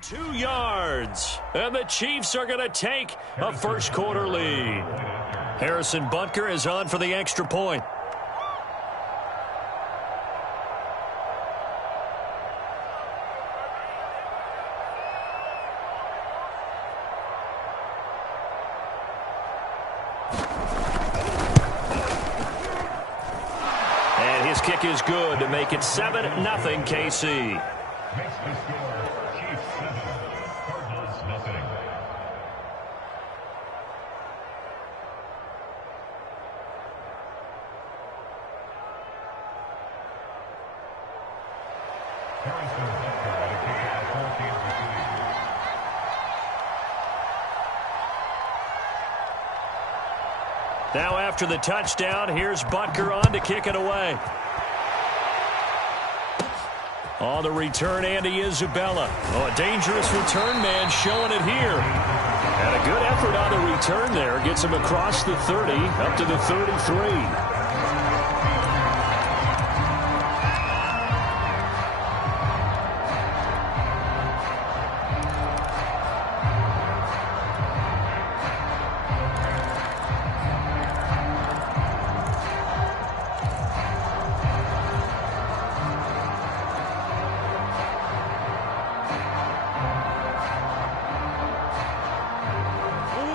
2 yards, and the Chiefs are going to take a first quarter lead. Harrison Butker is on for the extra point. And his kick is good to make it 7-0 KC. Makes the score, Chiefs 7, Cardinals nothing. Harrison Butker at a kickoff 14-3. Now after the touchdown, here's Butker on to kick it away. On the return, Andy Isabella. Oh, a dangerous return man showing it here. And a good effort on the return there. Gets him across the 30, up to the 33.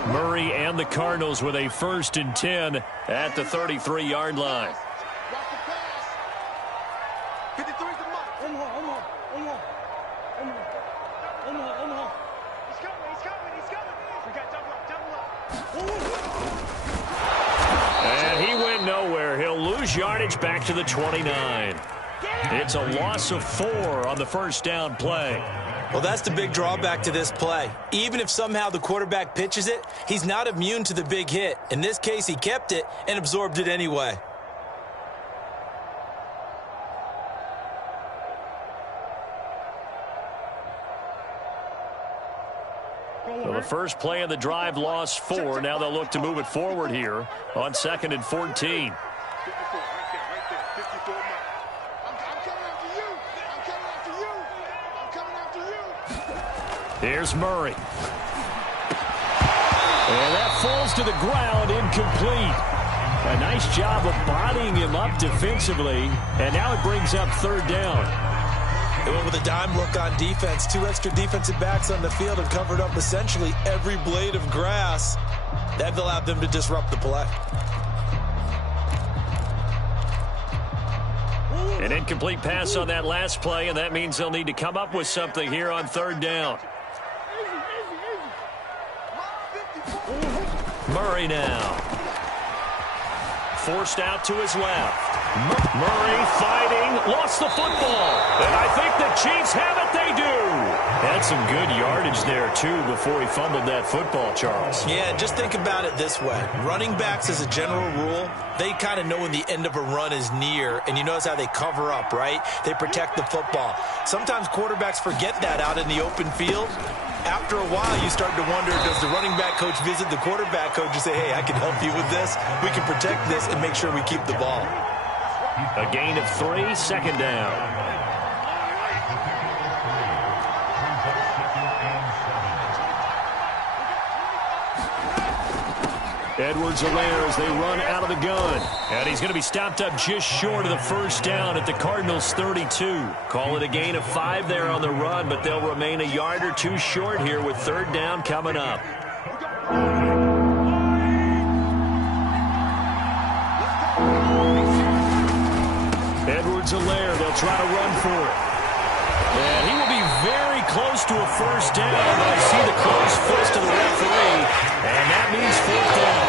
Murray and the Cardinals with a 1st and 10 at the 33-yard line. And he went nowhere. He'll lose yardage back to the 29. It's a loss of 4 on the first down play. Well, that's the big drawback to this play. Even if somehow the quarterback pitches it, he's not immune to the big hit. In this case, he kept it and absorbed it anyway. Well, the first play of the drive lost 4. Now they'll look to move it forward here on 2nd and 14. Here's Murray. And that falls to the ground, incomplete. A nice job of bodying him up defensively, and now it brings up 3rd down. They went with a dime look on defense. 2 extra defensive backs on the field and covered up essentially every blade of grass. That allowed them to disrupt the play. An incomplete pass on that last play, and that means they'll need to come up with something here on 3rd down. Murray now. Forced out to his left. Murray fighting, lost the football. And I think the Chiefs have it, they do. Had some good yardage there, too, before he fumbled that football, Charles. Yeah, just think about it this way. Running backs, as a general rule, they kind of know when the end of a run is near, and you notice how they cover up, right? They protect the football. Sometimes quarterbacks forget that out in the open field. After a while, you start to wonder, does the running back coach visit the quarterback coach and say, hey, I can help you with this. We can protect this and make sure we keep the ball. A gain of 3, 2nd down. Edwards-Helaire as they run out of the gun. And he's going to be stopped up just short of the 1st down at the Cardinals' 32. Call it a gain of 5 there on the run, but they'll remain a yard or 2 short here with 3rd down coming up. Edwards-Helaire, they'll try to run for it. And he will be very close to a 1st down, but I see the closed fist of the referee, and that means 4th down.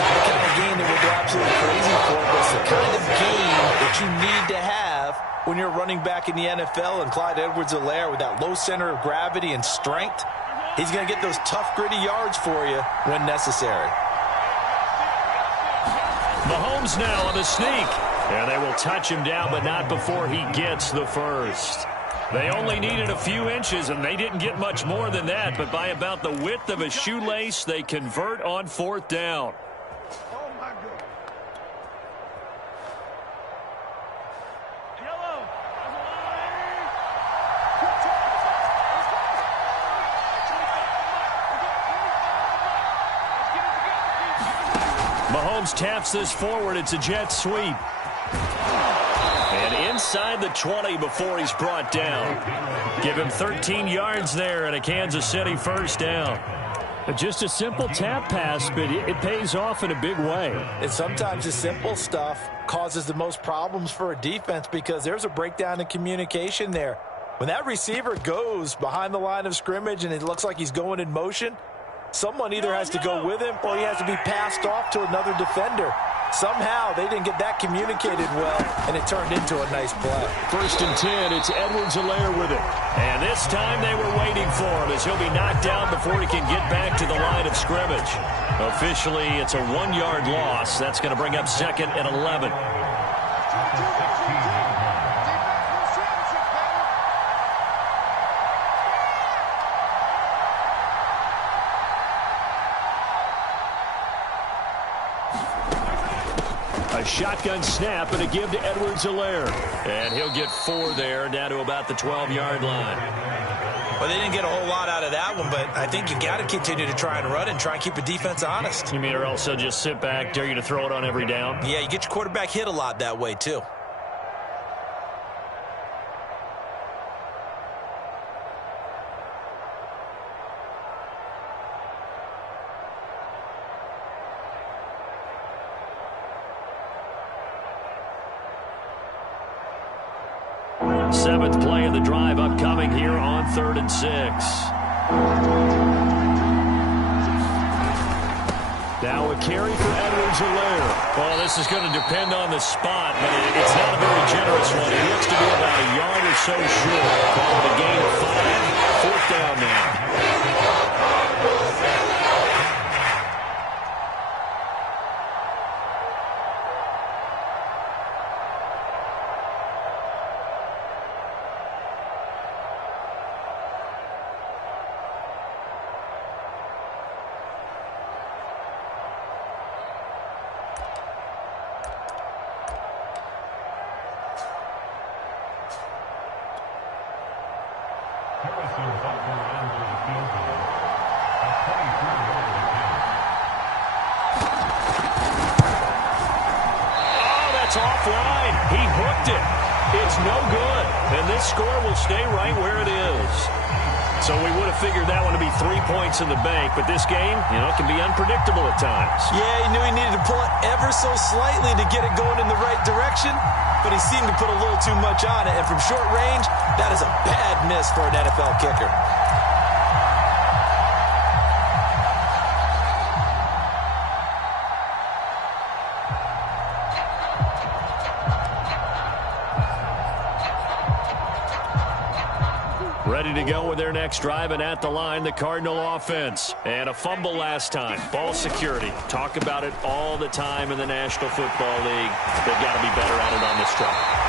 Not the kind of game that we'll go absolutely crazy for, but it's the kind of game that you need to have when you're running back in the NFL. And Clyde Edwards-Helaire, with that low center of gravity and strength, he's going to get those tough, gritty yards for you when necessary. Mahomes now on the sneak. And they will touch him down, but not before he gets the 1st. They only needed a few inches, and they didn't get much more than that. But by about the width of a shoelace, they convert on 4th down. Mahomes taps this forward. It's a jet sweep. And inside the 20 before he's brought down. Give him 13 yards there and a Kansas City first down. Just a simple tap pass, but it pays off in a big way. And sometimes the simple stuff causes the most problems for a defense because there's a breakdown in communication there. When that receiver goes behind the line of scrimmage and it looks like he's going in motion, someone either has to go with him or he has to be passed off to another defender. Somehow they didn't get that communicated well, and it turned into a nice play. 1st and 10, it's Edwards-Helaire with it. And this time they were waiting for him as he'll be knocked down before he can get back to the line of scrimmage. Officially, it's a 1-yard loss. That's going to bring up 2nd and 11. A shotgun snap and a give to Edwards-Helaire. And he'll get 4 there, down to about the 12-yard line. Well, they didn't get a whole lot out of that one, but I think you got to continue to try and run and try and keep the defense honest. You mean, or else they'll just sit back, dare you to throw it on every down? Yeah, you get your quarterback hit a lot that way, too. Seventh play of the drive upcoming here on 3rd and 6. Now a carry for Edwards-Helaire. Well, this is going to depend on the spot, but it's not a very generous one. He looks to be about a yard or so short. Call it a gain of 5. 4th down now. Offline. He hooked it. It's no good. And this score will stay right where it is. So we would have figured that one to be 3 points in the bank, but this game, can be unpredictable at times. Yeah, he knew he needed to pull it ever so slightly to get it going in the right direction, but he seemed to put a little too much on it. And from short range, that is a bad miss for an NFL kicker. Ready to go with their next drive, and at the line, the Cardinal offense. And a fumble last time. Ball security. Talk about it all the time in the National Football League. They've got to be better at it on this drive.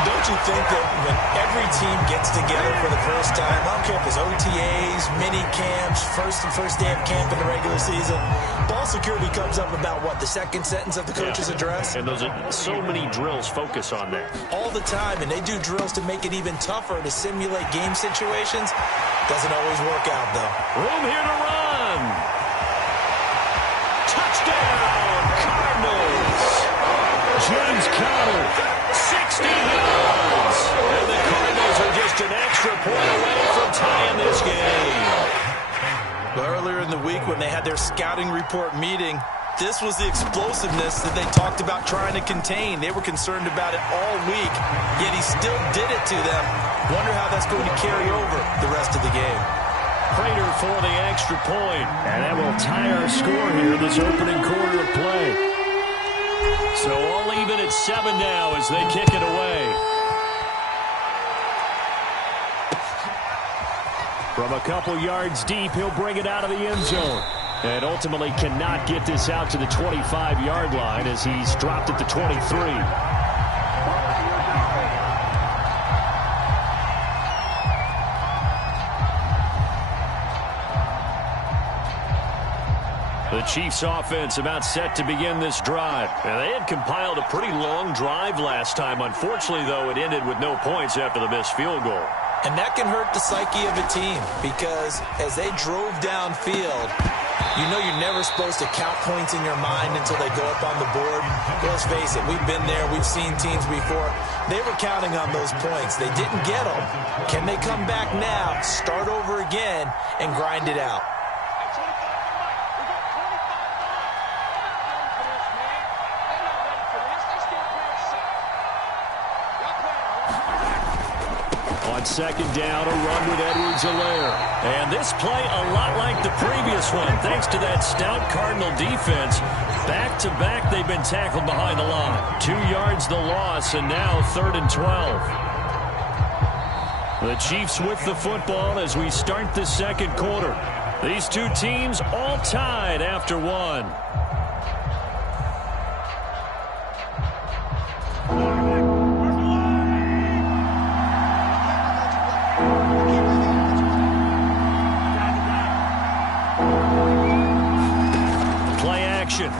Don't you think that when every team gets together for the first time, I don't care if it's OTAs, mini camps, first day of camp in the regular season, ball security comes up about, what, the second sentence of the coach's address? And those are so many drills focus on that. All the time, and they do drills to make it even tougher to simulate game situations. Doesn't always work out, though. Room here to run. Touchdown, Cardinals. James Conner, 60 yards. And the Cardinals are just an extra point away from tying this game. But earlier in the week when they had their scouting report meeting, this was the explosiveness that they talked about trying to contain. They were concerned about it all week, yet he still did it to them. Wonder how that's going to carry over the rest of the game. Prater for the extra point. And that will tie our score here this opening quarter of play. So all even at 7 now as they kick it away. From a couple yards deep, he'll bring it out of the end zone. And ultimately cannot get this out to the 25-yard line as he's dropped at the 23. The Chiefs offense about set to begin this drive. And they had compiled a pretty long drive last time. Unfortunately, though, it ended with no points after the missed field goal. And that can hurt the psyche of a team because as they drove downfield, You know you're never supposed to count points in your mind until they go up on the board. Let's face it, we've been there. We've seen teams before. They were counting on those points. They didn't get them. Can they come back now, start over again, and grind it out? On second down, a run with Edwards-Helaire. And this play a lot like the previous one, thanks to that stout Cardinal defense. Back-to-back, they've been tackled behind the line. 2 yards the loss, and now 3rd and 12. The Chiefs with the football as we start the second quarter. These two teams all tied after one.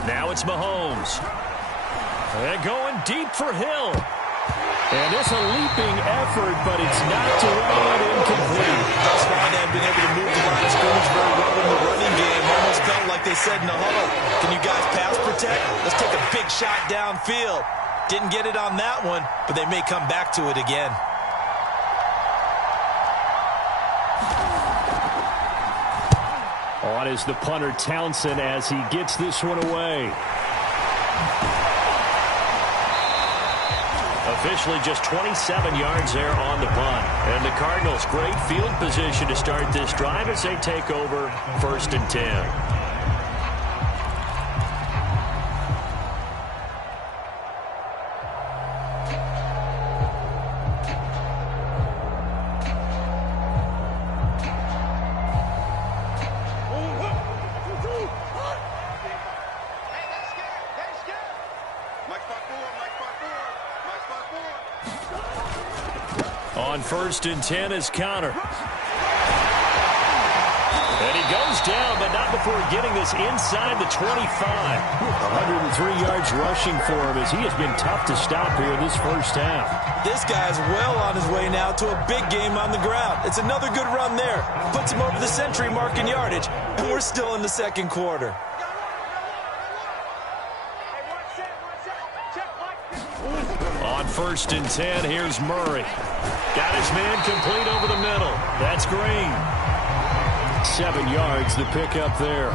Now it's Mahomes. They're going deep for Hill. And it's a leaping effort, but it's knocked away and incomplete. Thus far, they've been able to move the line of scrimmage very well in the running game. Almost felt like they said in the huddle, can you guys pass protect? Let's take a big shot downfield. Didn't get it on that one, but they may come back to it again. On is the punter Townsend as he gets this one away. Officially just 27 yards there on the punt. And the Cardinals, great field position to start this drive as they take over 1st and 10. On 1st and 10 is Connor. And he goes down, but not before getting this inside the 25. 103 yards rushing for him as he has been tough to stop here in this first half. This guy's well on his way now to a big game on the ground. It's another good run there. Puts him over the century mark in yardage, and we're still in the second quarter. On 1st and 10, here's Murray. Got his man complete over the middle. That's Green. 7 yards the pickup there.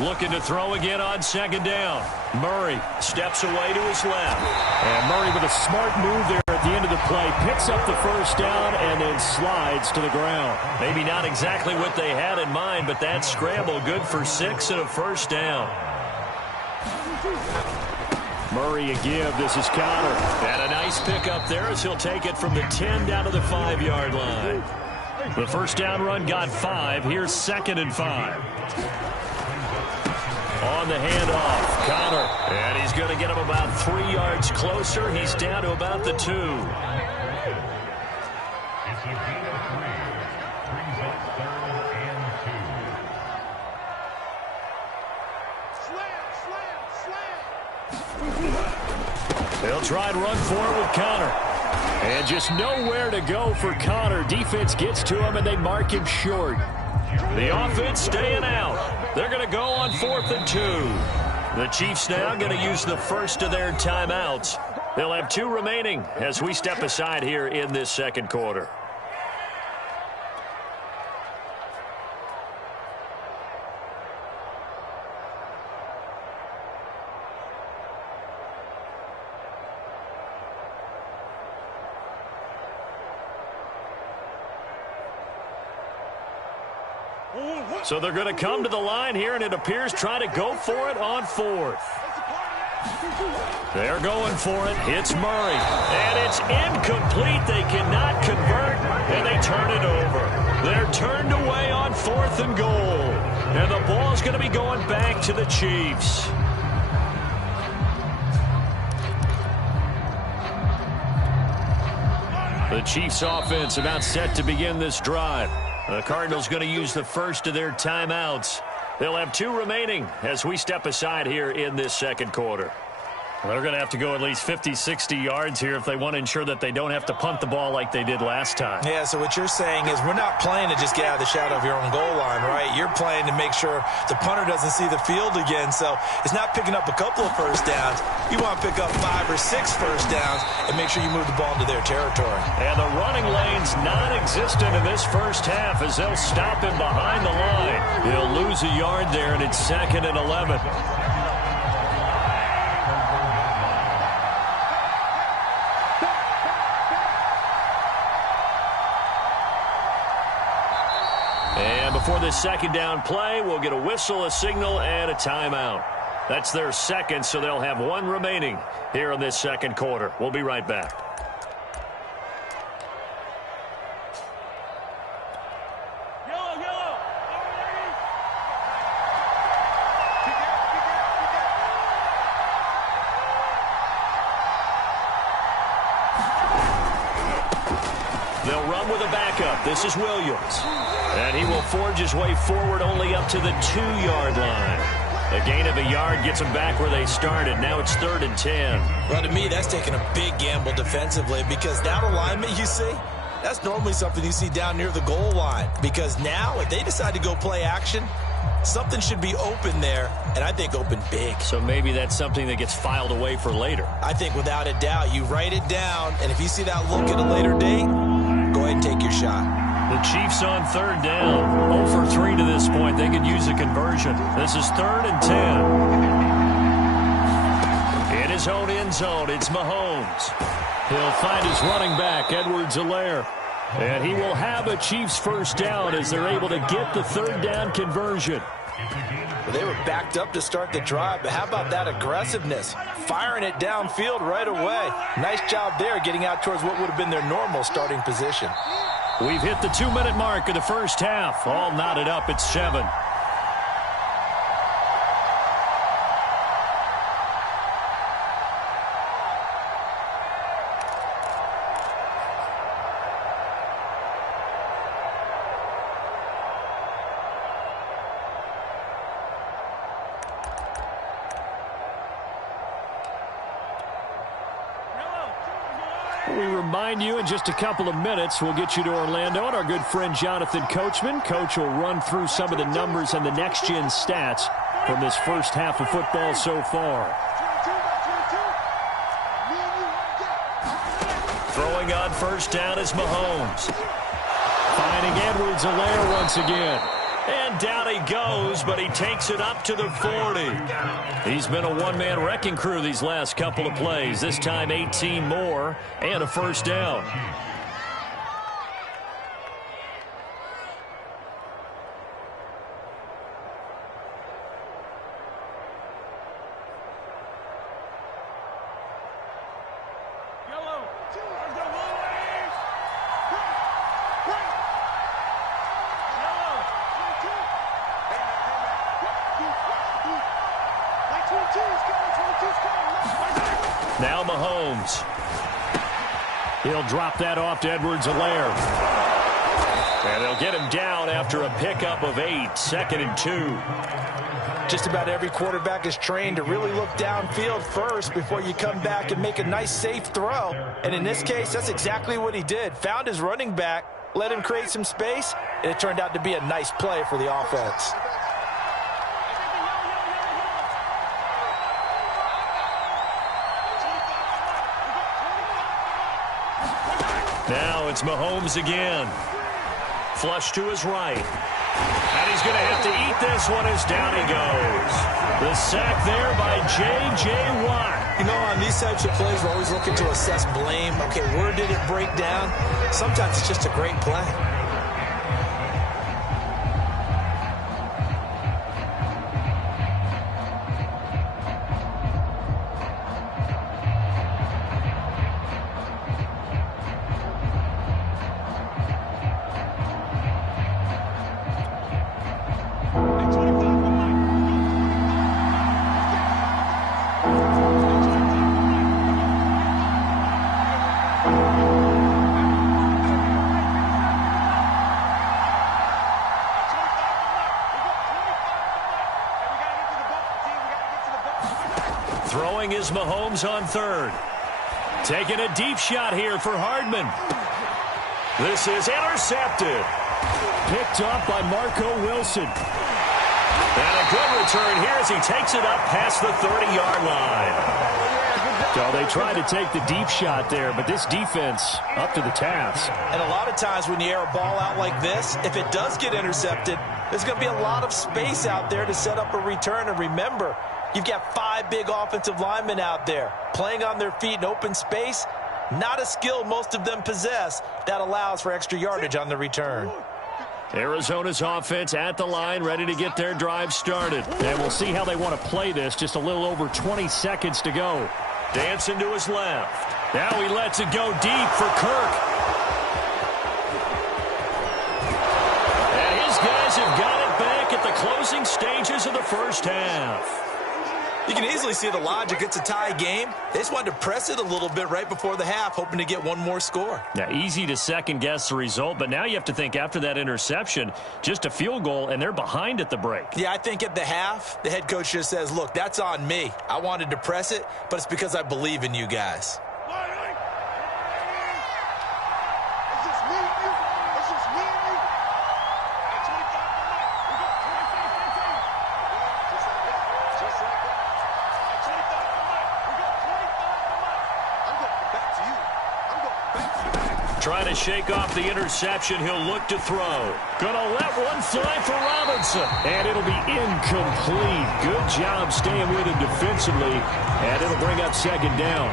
Looking to throw again on second down. Murray steps away to his left. And Murray with a smart move there at the end of the play. Picks up the first down and then slides to the ground. Maybe not exactly what they had in mind, but that scramble good for 6 and a first down. Murray a give. This is Connor. And a nice pickup there as he'll take it from the 10 down to the 5-yard line. The first down run got 5. Here's 2nd and 5. On the handoff, Connor. And he's going to get him about 3 yards closer. He's down to about the 2. It's a gain of 3. Brings up 3rd and 2. They'll try and run forward with Connor. And just nowhere to go for Connor. Defense gets to him, and they mark him short. The offense staying out. They're going to go on 4th and 2. The Chiefs now going to use the first of their timeouts. They'll have 2 remaining as we step aside here in this second quarter. So they're going to come to the line here, and it appears try to go for it on 4th. They're going for it. It's Murray. And it's incomplete. They cannot convert, and they turn it over. They're turned away on 4th and goal. And the ball's going to be going back to the Chiefs. The Chiefs offense about set to begin this drive. The Cardinals going to use the first of their timeouts. They'll have 2 remaining as we step aside here in this second quarter. They're going to have to go at least 50, 60 yards here if they want to ensure that they don't have to punt the ball like they did last time. Yeah, so what you're saying is we're not playing to just get out of the shadow of your own goal line, right? You're playing to make sure the punter doesn't see the field again. So it's not picking up a couple of first downs. You want to pick up 5 or 6 first downs and make sure you move the ball into their territory. And the running lane's non-existent in this first half as they'll stop him behind the line. He'll lose a yard there, and it's 2nd and 11. For this second down play, we'll get a whistle, a signal, and a timeout. That's their second, so they'll have 1 remaining here in this second quarter. We'll be right back. They'll run with a backup. This is Williams. And he will forge his way forward only up to the 2-yard line. A gain of a yard gets them back where they started. Now it's 3rd and 10. Well, to me, that's taking a big gamble defensively because that alignment you see, that's normally something you see down near the goal line. Because now, if they decide to go play action, something should be open there, and I think open big. So maybe that's something that gets filed away for later. I think without a doubt, you write it down, and if you see that look at a later date, go ahead and take your shot. The Chiefs on 3rd down. 0 for 3 to this point. They could use a conversion. This is 3rd and 10. In his own end zone, it's Mahomes. He'll find his running back, Edwards-Helaire. And he will have a Chiefs first down as they're able to get the 3rd down conversion. Well, they were backed up to start the drive, but how about that aggressiveness? Firing it downfield right away. Nice job there getting out towards what would have been their normal starting position. We've hit the 2-minute mark of the first half. All knotted up at 7. We remind you in just a couple of minutes, we'll get you to Orlando and our good friend Jonathan Coachman. Coach will run through some of the numbers and the next-gen stats from this first half of football so far. Throwing on first down is Mahomes. Finding Edwards-Helaire once again. And down he goes, but he takes it up to the 40. He's been a one-man wrecking crew these last couple of plays. This time 18 more and a first down. Now Mahomes. He'll drop that off to Edwards-Helaire. And they'll get him down after a pickup of 8, 2nd and 2. Just about every quarterback is trained to really look downfield first before you come back and make a nice, safe throw. And in this case, that's exactly what he did. Found his running back, let him create some space, and it turned out to be a nice play for the offense. Now it's Mahomes again. Flush to his right. And he's going to have to eat this one as down he goes. The sack there by J.J. Watt. You know, on these types of plays, we're always looking to assess blame. Okay, where did it break down? Sometimes it's just a great play. throwing is Mahomes on third. Taking a deep shot here for Hardman. This is intercepted. Picked up by Marco Wilson. And a good return here as he takes it up past the 30-yard line. So they tried to take the deep shot there, but this defense up to the task. And a lot of times when you air a ball out like this, if it does get intercepted, there's going to be a lot of space out there to set up a return. And remember, you've got 5 big offensive linemen out there playing on their feet in open space. Not a skill most of them possess that allows for extra yardage on the return. Arizona's offense at the line, ready to get their drive started. And we'll see how they want to play this. Just a little over 20 seconds to go. Dancing to his left. Now he lets it go deep for Kirk. And his guys have got it back at the closing stages of the first half. You can easily see the logic. It's a tie game. They just wanted to press it a little bit right before the half, hoping to get one more score. Now, easy to second-guess the result, but now you have to think after that interception, just a field goal, and they're behind at the break. Yeah, I think at the half, the head coach just says, look, that's on me. I wanted to press it, but it's because I believe in you guys. Trying to shake off the interception. He'll look to throw. Gonna let one fly for Robinson. And it'll be incomplete. Good job staying with him defensively. And it'll bring up second down.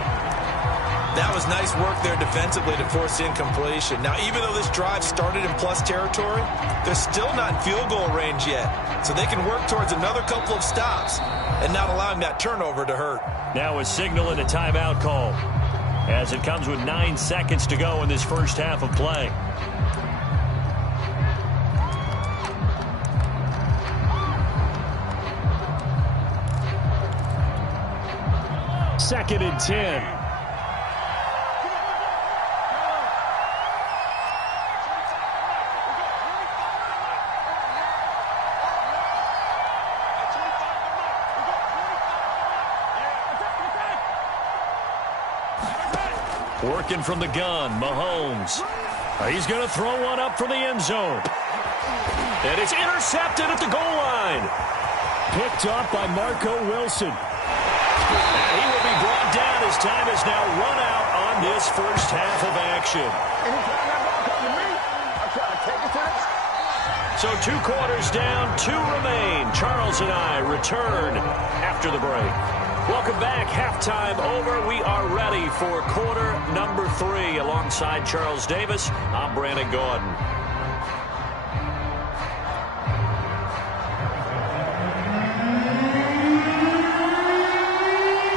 That was nice work there defensively to force the incompletion. Now, even though this drive started in plus territory, they're still not in field goal range yet. So they can work towards another couple of stops and not allowing that turnover to hurt. Now a signal and a timeout call, as it comes with 9 seconds to go in this first half of play. Second and 10. Working from the gun, Mahomes. He's going to throw one up for the end zone. And it's intercepted at the goal line. Picked up by Marco Wilson. And he will be brought down as time is now run out on this first half of action. So 2 quarters down, 2 remain. Charles and I return after the break. Welcome back. Halftime over. We are ready for quarter number 3. Alongside Charles Davis, I'm Brandon Gordon.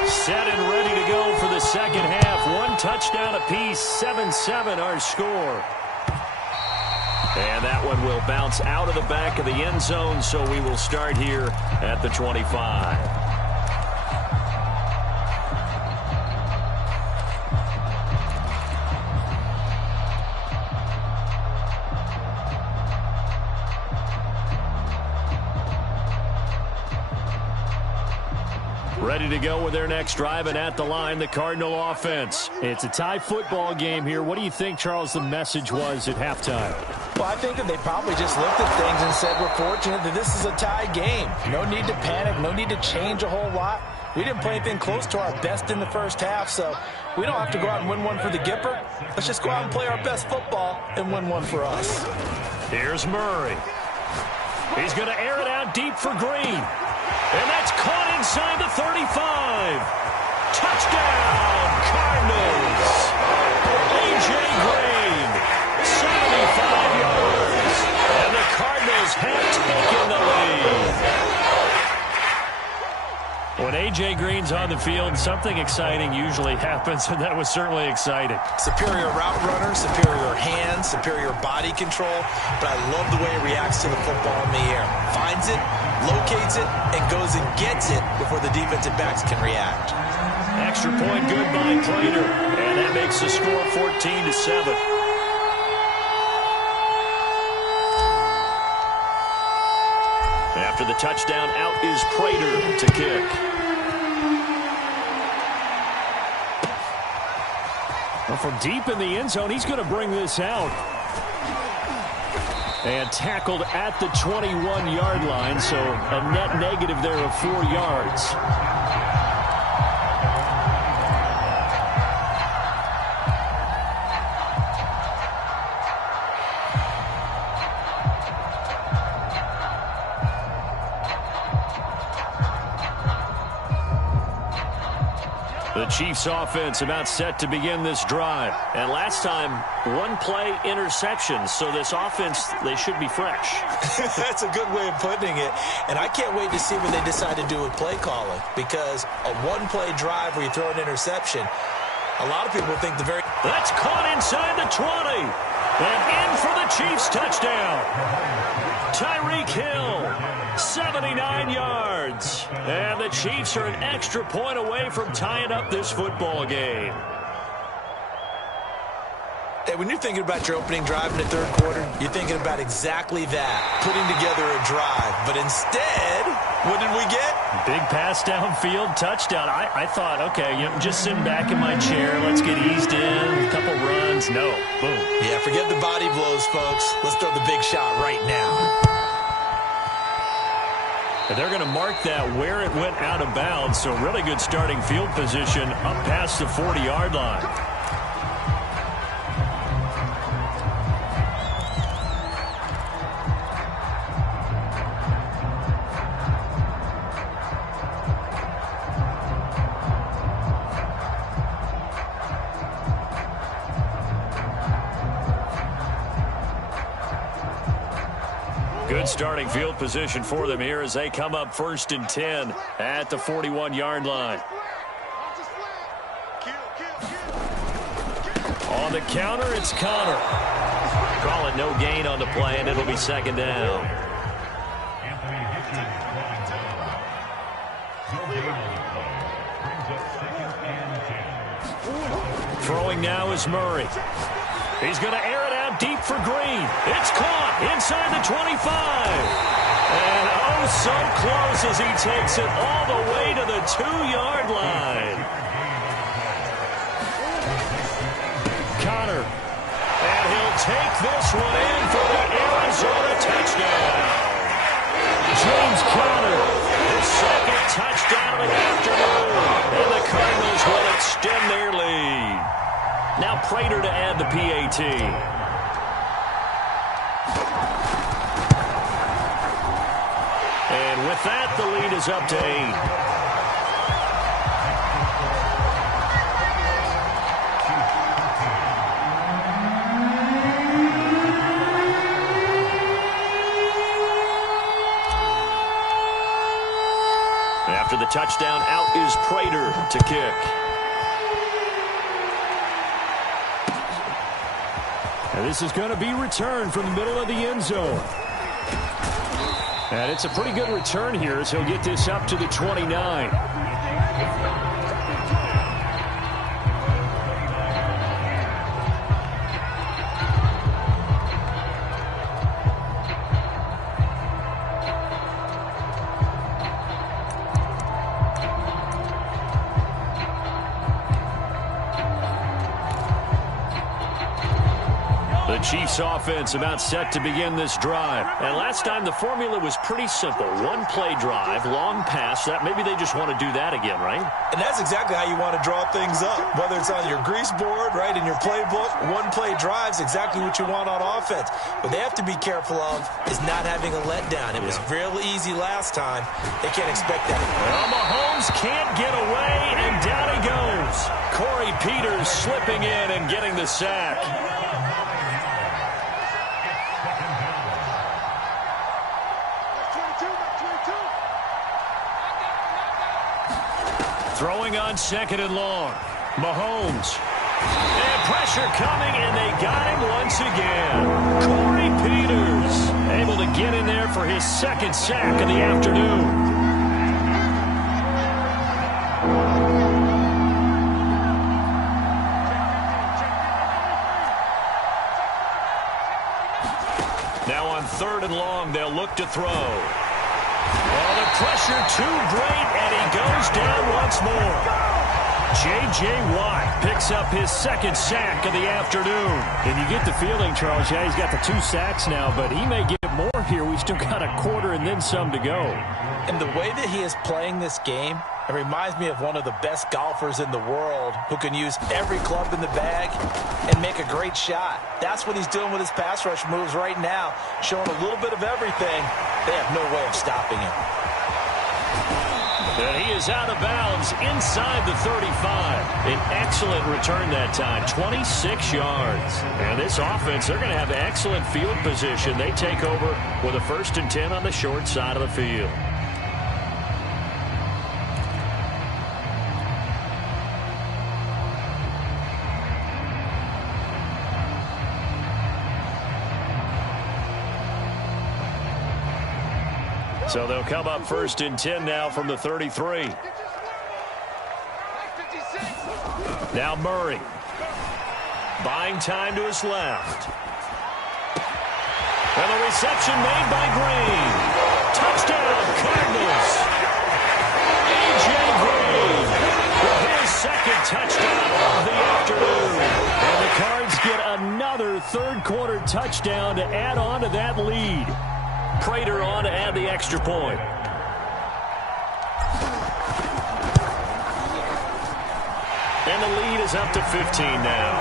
Set and ready to go for the second half. 1 touchdown apiece, 7-7 our score. And that one will bounce out of the back of the end zone, so we will start here at the 25. Ready to go with their next drive, and at the line, the Cardinal offense. It's a tie football game here. What do you think, Charles, the message was at halftime? Well, I think that they probably just looked at things and said, we're fortunate that this is a tie game. No need to panic, no need to change a whole lot. We didn't play anything close to our best in the first half, so we don't have to go out and win one for the Gipper. Let's just go out and play our best football and win one for us. Here's Murray. He's going to air it out deep for Green. And that's caught inside the 35. Touchdown, Cardinals. A.J. Green, 75 yards. And the Cardinals have taken the lead. When A.J. Green's on the field, something exciting usually happens, and that was certainly exciting. Superior route runner, superior hands, superior body control, but I love the way he reacts to the football in the air. Finds it, locates it, and goes and gets it before the defensive backs can react. Extra point good by Prater, and that makes the score 14-7. After the touchdown, out is Prater to kick. From deep in the end zone, he's going to bring this out. And tackled at the 21-yard line, so a net negative there of 4 yards. The Chiefs offense about set to begin this drive. And last time, one-play interception. So this offense, they should be fresh. That's a good way of putting it. And I can't wait to see what they decide to do with play calling. Because a one-play drive where you throw an interception, a lot of people think the very... That's caught inside the 20. And in for the Chiefs touchdown. Tyreek Hill, 79 yards. And the Chiefs are an extra point away from tying up this football game. Hey, when you're thinking about your opening drive in the third quarter, you're thinking about exactly that, putting together a drive. But instead, what did we get? Big pass downfield, touchdown. I thought, okay, just sitting back in my chair, let's get eased in, a couple runs. No, boom. Yeah, forget the body blows, folks. Let's throw the big shot right now. And they're going to mark that where it went out of bounds, so really good starting field position up past the 40-yard line. Good starting field position for them here as they come up 1st and 10 at the 41-yard line. On the counter, it's Connor. Call it no gain on the play, and it'll be 2nd down. Throwing now is Murray. He's going to air it out deep for Green. It's caught inside the 25. And oh, so close as he takes it all the way to the 2-yard line. Connor. And he'll take this one in for the Arizona touchdown. James Conner, his 2nd touchdown of the afternoon. And the Cardinals will extend their lead. Now Prater to add the PAT. And with that, the lead is up to 8. After the touchdown, out is Prater to kick. And this is going to be returned from the middle of the end zone. And it's a pretty good return here as he'll get this up to the 29. The Chiefs offense about set to begin this drive. And last time the formula was pretty simple. One play drive, long pass. That maybe they just want to do that again, right? And that's exactly how you want to draw things up. Whether it's on your grease board, right, in your playbook, one play drive's exactly what you want on offense. What they have to be careful of is not having a letdown. It was real easy last time. They can't expect that. Well, Mahomes can't get away, and down he goes. Corey Peters slipping in and getting the sack. Throwing on 2nd and long. Mahomes. And pressure coming, and they got him once again. Corey Peters able to get in there for his 2nd sack of the afternoon. Now on 3rd and long, they'll look to throw. Well, the pressure too great, and he goes down once more. J.J. Watt picks up his second sack of the afternoon. And you get the feeling, Charles, yeah, he's got the 2 sacks now, but he may get more here. We've still got a quarter and then some to go. And the way that he is playing this game, it reminds me of one of the best golfers in the world who can use every club in the bag and make a great shot. That's what he's doing with his pass rush moves right now, showing a little bit of everything. They have no way of stopping him. And he is out of bounds inside the 35. An excellent return that time, 26 yards. And this offense, they're going to have excellent field position. They take over with a 1st and 10 on the short side of the field. So they'll come up 1st and 10 now from the 33. Now Murray. Buying time to his left. And the reception made by Green. Touchdown, Cardinals. A.J. Green with his second touchdown of the afternoon. And the Cards get another third-quarter touchdown to add on to that lead. Prater on to add the extra point. And the lead is up to 15 now.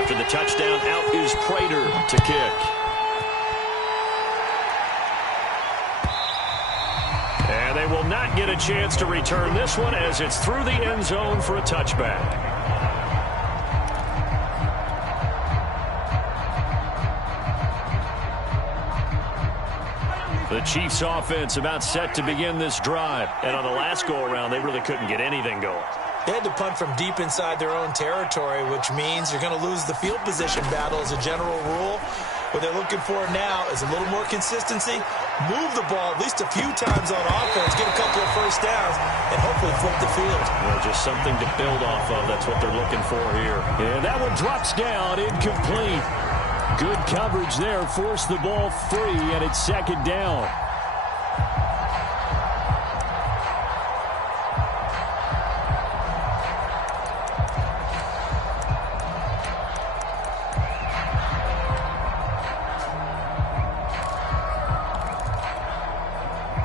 After the touchdown, out is Prater to kick. And they will not get a chance to return this one as it's through the end zone for a touchback. The Chiefs offense about set to begin this drive. And on the last go-around, they really couldn't get anything going. They had to punt from deep inside their own territory, which means you're going to lose the field position battle as a general rule. What they're looking for now is a little more consistency, move the ball at least a few times on offense, get a couple of first downs, and hopefully flip the field. Well, just something to build off of. That's what they're looking for here. And that one drops down, incomplete. Good coverage there, forced the ball free, and it's 2nd down.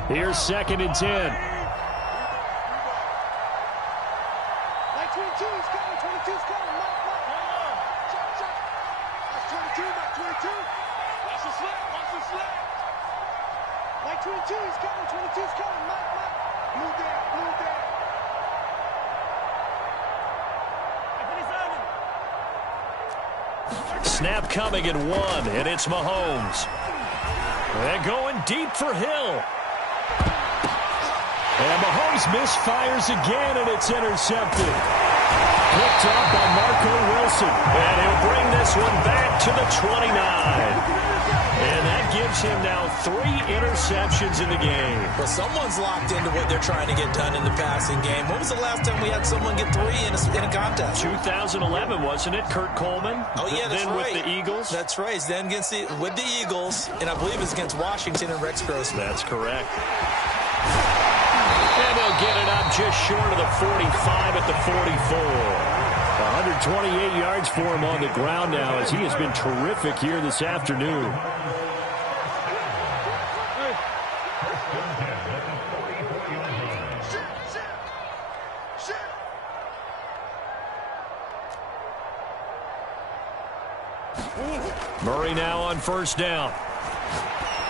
Here's 2nd and 10. Like 22, he's coming. 22's coming. Check. That's 22, not 22. Watch the slip. Like 22, he's coming. 22's coming. Move there. Snap coming at 1, and it's Mahomes. And going deep for Hill. And Mahomes misfires again, and it's intercepted. Picked up by Marco Wilson. And he'll bring this one back to the 29. And that gives him now 3 interceptions in the game. Well, someone's locked into what they're trying to get done in the passing game. When was the last time we had someone get 3 in a contest? 2011, wasn't it? Kurt Coleman? Oh, yeah, that's then right. With the Eagles? That's right. Then with the Eagles, and I believe it's against Washington and Rex Grossman. That's correct. And they'll get it up just short of the 45 at the 44. 128 yards for him on the ground now as he has been terrific here this afternoon. Murray now on 1st down.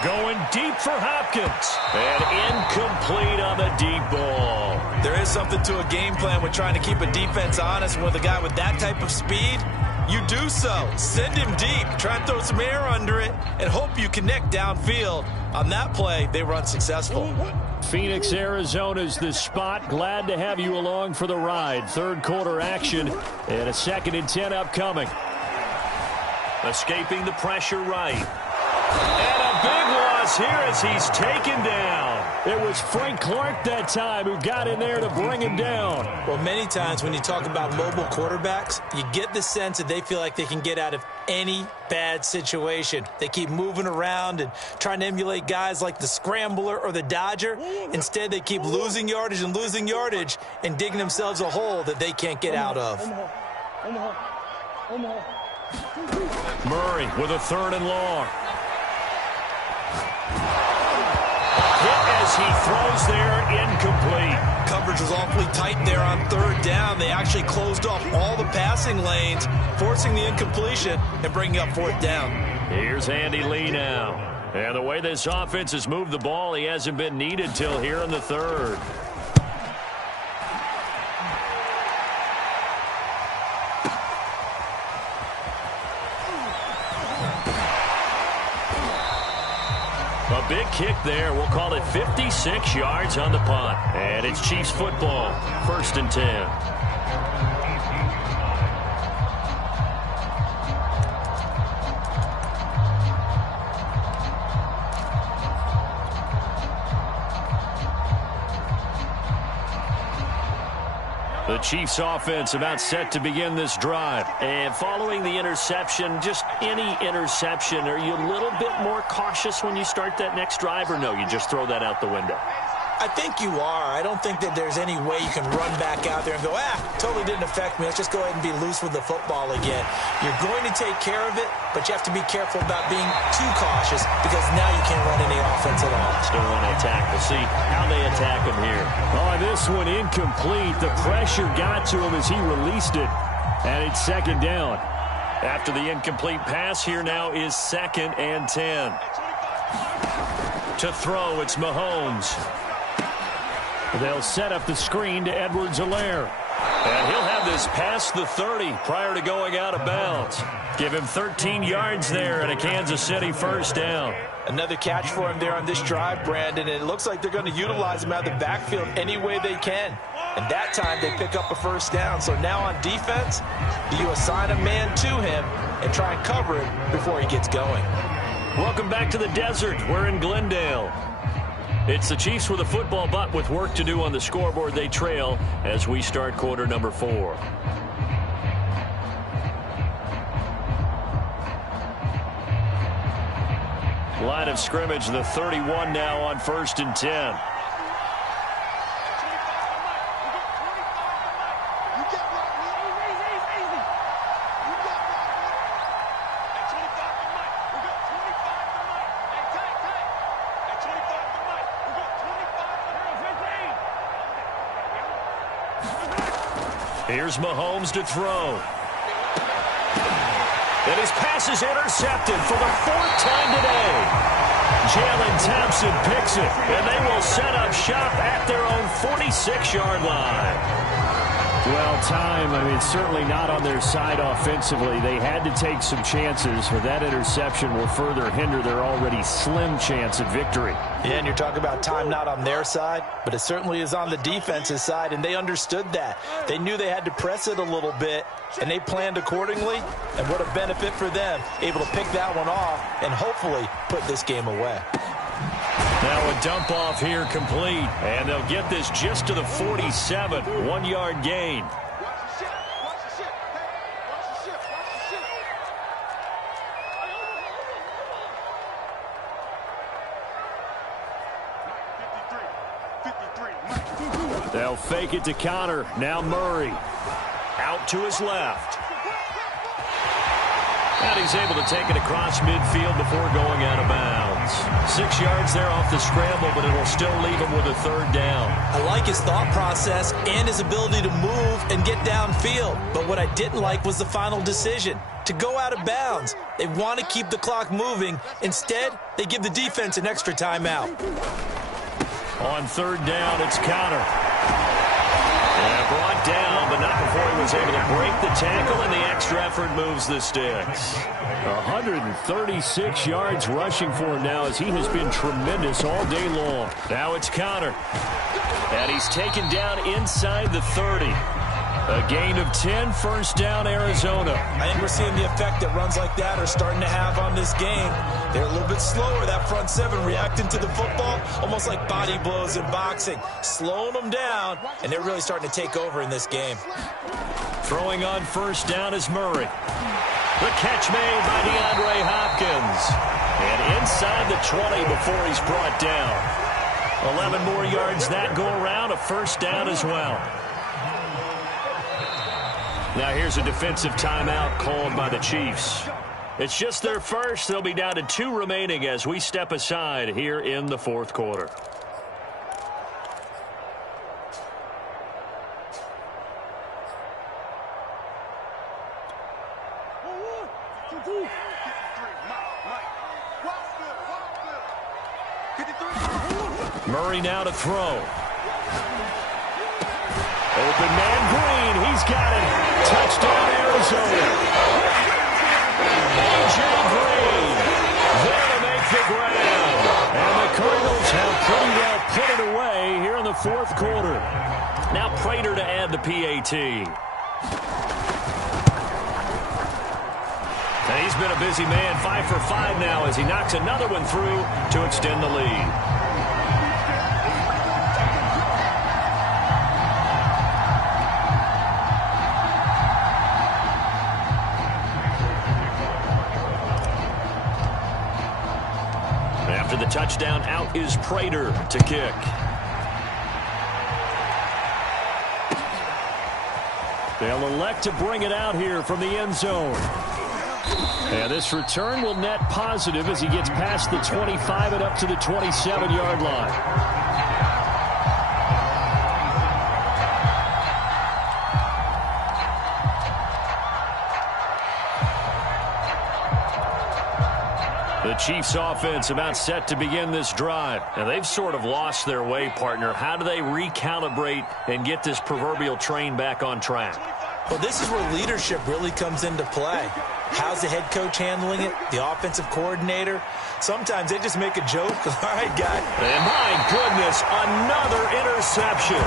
Going deep for Hopkins. And incomplete on the deep ball. There is something to a game plan with trying to keep a defense honest. With a guy with that type of speed, you do so. Send him deep. Try and throw some air under it and hope you connect downfield. On that play, they were unsuccessful. Phoenix, Arizona's the spot. Glad to have you along for the ride. 3rd quarter action and a 2nd and 10 upcoming. Escaping the pressure right. And a big loss here as he's taken down. It was Frank Clark that time who got in there to bring him down. Well, many times when you talk about mobile quarterbacks, you get the sense that they feel like they can get out of any bad situation. They keep moving around and trying to emulate guys like the Scrambler or the Dodger. Instead, they keep losing yardage and digging themselves a hole that they can't get out of. Murray with a 3rd and long. Hit as he throws there, incomplete. Coverage was awfully tight there on 3rd down. They actually closed off all the passing lanes, forcing the incompletion and bringing up 4th down. Here's Andy Lee now. And the way this offense has moved the ball, he hasn't been needed till here in the 3rd. A big kick there. We'll call it 56 yards on the punt. And it's Chiefs football, 1st and 10. The Chiefs offense about set to begin this drive. And following the interception, just any interception, are you a little bit more cautious when you start that next drive, or no, you just throw that out the window? I think you are. I don't think that there's any way you can run back out there and go, totally didn't affect me. Let's just go ahead and be loose with the football again. You're going to take care of it, but you have to be careful about being too cautious because now you can't run any offense at all. Still want to attack. We'll see how they attack him here. Oh, this one incomplete. The pressure got to him as he released it, and it's 2nd down. After the incomplete pass, here now is 2nd and 10. To throw, it's Mahomes. They'll set up the screen to Edwards-Helaire. And he'll have this past the 30 prior to going out of bounds. Give him 13 yards there and a Kansas City 1st down. Another catch for him there on this drive, Brandon, and it looks like they're going to utilize him out of the backfield any way they can. And that time they pick up a 1st down. So now on defense, do you assign a man to him and try and cover it before he gets going? Welcome back to the desert. We're in Glendale. It's the Chiefs with a football, but with work to do on the scoreboard, they trail as we start quarter number 4. Line of scrimmage, the 31 now on 1st and 10. Here's Mahomes to throw. And his pass is intercepted for the 4th time today. Jalen Thompson picks it, and they will set up shop at their own 46-yard line. Well, it's certainly not on their side offensively. They had to take some chances, but that interception will further hinder their already slim chance of victory. Yeah, and you're talking about time not on their side, but it certainly is on the defense's side, and they understood that. They knew they had to press it a little bit, and they planned accordingly, and what a benefit for them, able to pick that one off and hopefully put this game away. Now a dump off here complete, and they'll get this just to the 47, 1-yard gain. They'll fake it to counter. Now Murray out to his left. And he's able to take it across midfield before going out of bounds. 6 yards there off the scramble, but it'll still leave him with a 3rd down. I like his thought process and his ability to move and get downfield. But what I didn't like was the final decision, to go out of bounds. They want to keep the clock moving. Instead, they give the defense an extra timeout. On 3rd down, it's counter. And brought down, but not before he was able to break the tackle, and the extra effort moves the sticks. 136 yards rushing for him now as he has been tremendous all day long. Now it's counter. And he's taken down inside the 30. A gain of 10, first down, Arizona. I think we're seeing the effect that runs like that are starting to have on this game. They're a little bit slower, that front seven, reacting to the football, almost like body blows in boxing, slowing them down, and they're really starting to take over in this game. Throwing on first down is Murray. The catch made by DeAndre Hopkins. And inside the 20 before he's brought down. 11 more yards that go around, a first down as well. Now here's a defensive timeout called by the Chiefs. It's just their first. They'll be down to 2 remaining as we step aside here in the fourth quarter. Murray now to throw. Open man Green. He's got it. Touchdown, Arizona. A.J. Green there to make the grab. And the Cardinals have pretty well put it away here in the fourth quarter. Now Prater to add the PAT. And he's been a busy man, 5 for 5 now as he knocks another one through to extend the lead. After the touchdown, out is Prater to kick. They'll elect to bring it out here from the end zone. And this return will net positive as he gets past the 25 and up to the 27-yard line. The Chiefs offense about set to begin this drive. And they've sort of lost their way, partner. How do they recalibrate and get this proverbial train back on track? Well, this is where leadership really comes into play. How's the head coach handling it? The offensive coordinator? Sometimes they just make a joke. All right, guy. And my goodness, another interception.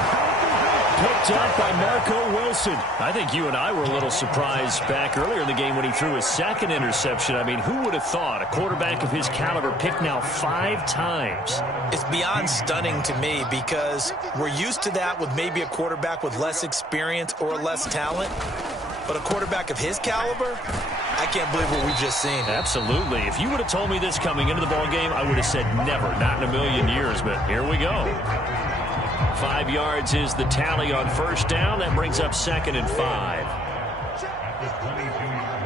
Picked up by Marco Wilson. I think you and I were a little surprised back earlier in the game when he threw his second interception. I mean, who would have thought a quarterback of his caliber picked now 5 times? It's beyond stunning to me because we're used to that with maybe a quarterback with less experience or less talent. But a quarterback of his caliber, I can't believe what we've just seen. Absolutely. If you would have told me this coming into the ballgame, I would have said never, not in a million years. But here we go. 5 yards is the tally on first down. That brings up 2nd and 5. At the 22-yard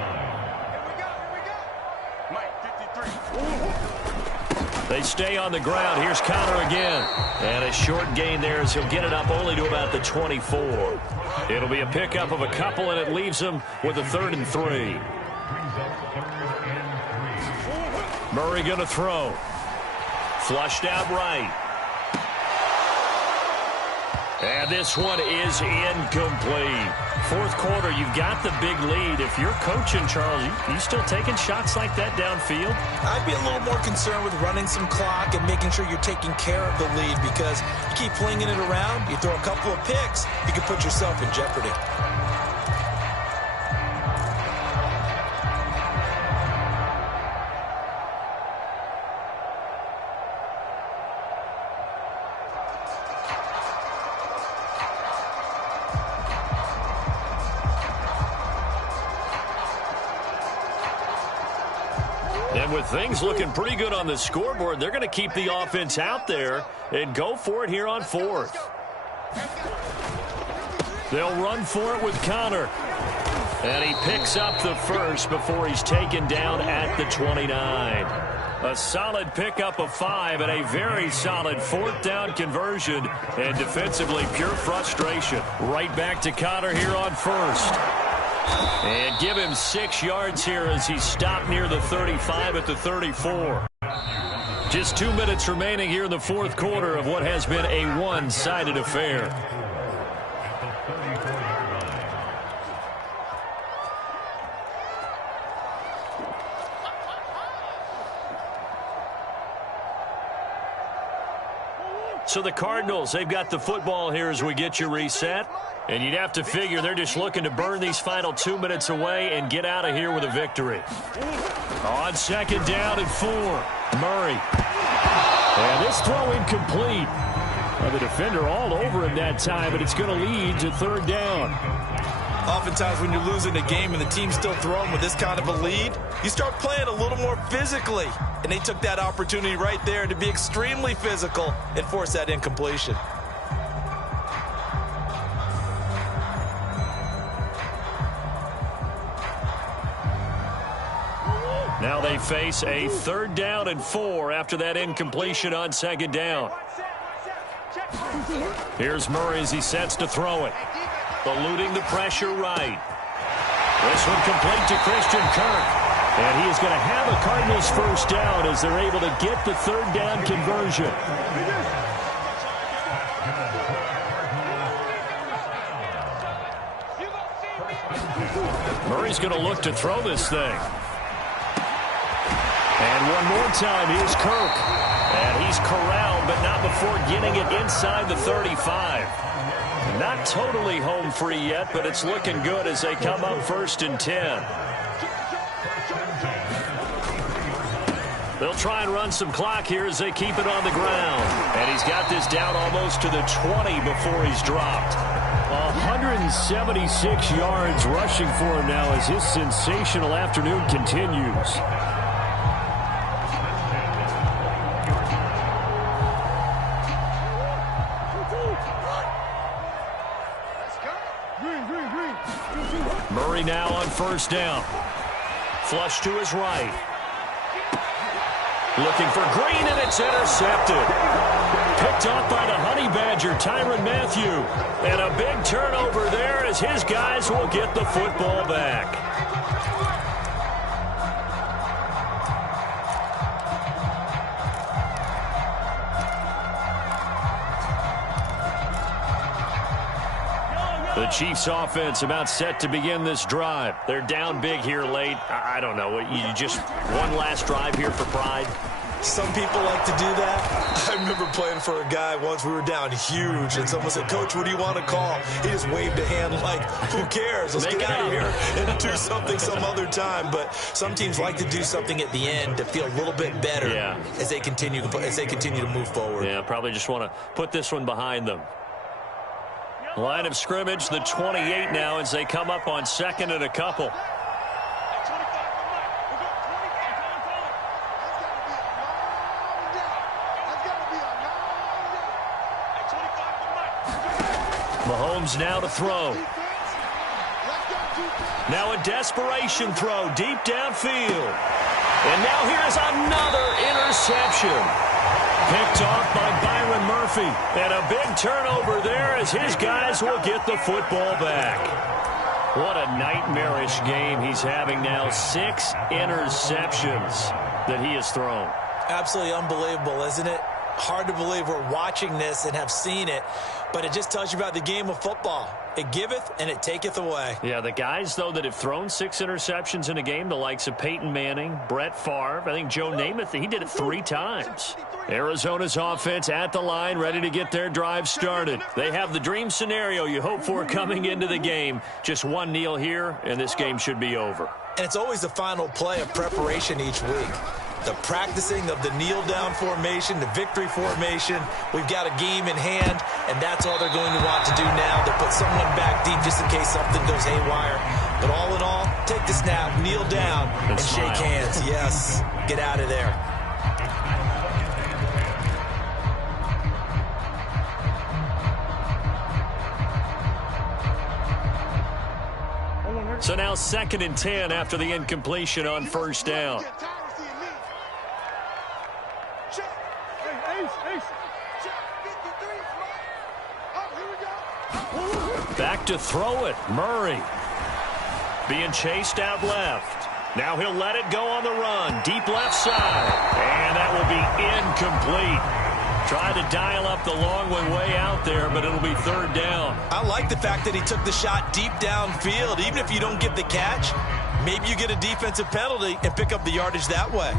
line. They stay on the ground. Here's Connor again. And a short gain there as he'll get it up only to about the 24. It'll be a pickup of a couple, and it leaves him with a 3rd and 3. Brings up 3rd and 3. Murray going to throw. Flushed out right. And this one is incomplete. Fourth quarter, you've got the big lead. If you're coaching, Charles, you still taking shots like that downfield? I'd be a little more concerned with running some clock and making sure you're taking care of the lead because you keep flinging it around, you throw a couple of picks, you can put yourself in jeopardy. And with things looking pretty good on the scoreboard, they're going to keep the offense out there and go for it here on 4th. They'll run for it with Connor. And he picks up the first before he's taken down at the 29. A solid pickup of 5 and a very solid 4th down conversion. And defensively, pure frustration. Right back to Connor here on 1st. And give him 6 yards here as he stopped near the 35 at the 34. Just 2 minutes remaining here in the fourth quarter of what has been a one-sided affair. So the Cardinals, they've got the football here as we get you reset. And you'd have to figure they're just looking to burn these final 2 minutes away and get out of here with a victory. On second down and 4, Murray. And this throw incomplete. The defender all over him that time, but it's going to lead to third down. Oftentimes when you're losing a game and the team's still throwing with this kind of a lead, you start playing a little more physically. And they took that opportunity right there to be extremely physical and force that incompletion. Now they face a third down and 4 after that incompletion on second down. Here's Murray as he sets to throw it. Eluding the pressure right. This one complete to Christian Kirk. And he is going to have a Cardinals first down as they're able to get the third down conversion. Murray's going to look to throw this thing. And one more time, here's Kirk. And he's corralled, but not before getting it inside the 35. Not totally home free yet, but it's looking good as they come up first and 10. They'll try and run some clock here as they keep it on the ground. And he's got this down almost to the 20 before he's dropped. 176 yards rushing for him now as his sensational afternoon continues. Murray now on first down. Flush to his right. Looking for Green, and it's intercepted. Picked off by the Honey Badger, Tyrann Mathieu. And a big turnover there as his guys will get the football back. The Chiefs offense about set to begin this drive. They're down big here late. I don't know. You just one last drive here for pride? Some people like to do that. I remember playing for a guy once. We were down huge, and someone said, "Coach, what do you want to call?" He just waved a hand like, "Who cares? Let's get out of here and do something some other time." But some teams like to do something at the end to feel a little bit better as they continue to move forward. Yeah, probably just want to put this one behind them. Line of scrimmage, the 28 now as they come up on second and a couple. Mahomes now to throw. Now a desperation throw deep downfield. And now here's another interception. Picked off by Byron Murphy. And a big turnover there as his guys will get the football back. What a nightmarish game he's having now. 6 interceptions that he has thrown. Absolutely unbelievable, isn't it? Hard to believe we're watching this and have seen it, but it just tells you about the game of football. It giveth and it taketh away. Yeah, the guys, though, that have thrown 6 interceptions in a game, the likes of Peyton Manning, Brett Favre, I think Joe Namath, he did it 3 times. Arizona's offense at the line, ready to get their drive started. They have the dream scenario you hope for coming into the game. Just one kneel here, and this game should be over. And it's always the final play of preparation each week. The practicing of the kneel-down formation, the victory formation. We've got a game in hand, and that's all they're going to want to do now. They'll put someone back deep just in case something goes haywire. But all in all, take the snap, kneel down, and shake hands. Yes, get out of there. So now 2nd and 10 after the incompletion on first down. Back to throw it. Murray being chased out left. Now he'll let it go on the run. Deep left side. And that will be incomplete. Tried to dial up the long one way out there, but it'll be third down. I like the fact that he took the shot deep downfield. Even if you don't get the catch, maybe you get a defensive penalty and pick up the yardage that way.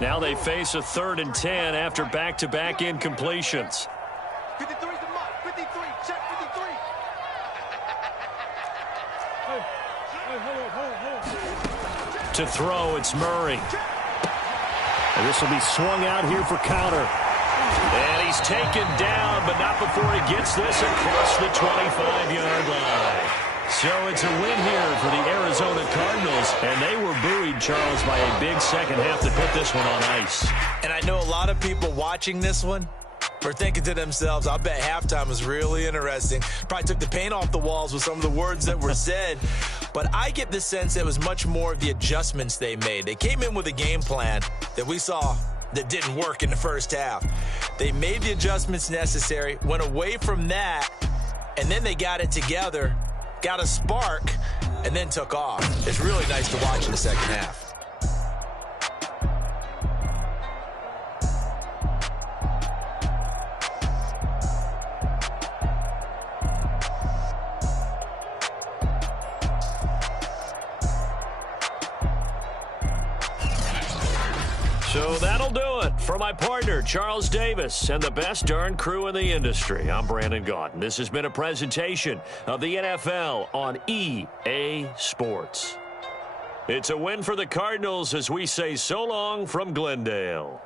Now they face a 3rd and 10 after back-to-back incompletions. 53's the mark. 53. Check 53. To throw, it's Murray. And this will be swung out here for counter. And he's taken down, but not before he gets this across the 25-yard line. So it's a win here for the Arizona Cardinals, and they were buoyed, Charles, by a big second half to put this one on ice. And I know a lot of people watching this one are thinking to themselves, I bet halftime was really interesting. Probably took the paint off the walls with some of the words that were said. But I get the sense it was much more of the adjustments they made. They came in with a game plan that we saw that didn't work in the first half. They made the adjustments necessary, went away from that, and then they got it together, got a spark, and then took off. It's really nice to watch in the second half. So that'll do it for my partner, Charles Davis, and the best darn crew in the industry. I'm Brandon Gaudin. This has been a presentation of the NFL on EA Sports. It's a win for the Cardinals as we say so long from Glendale.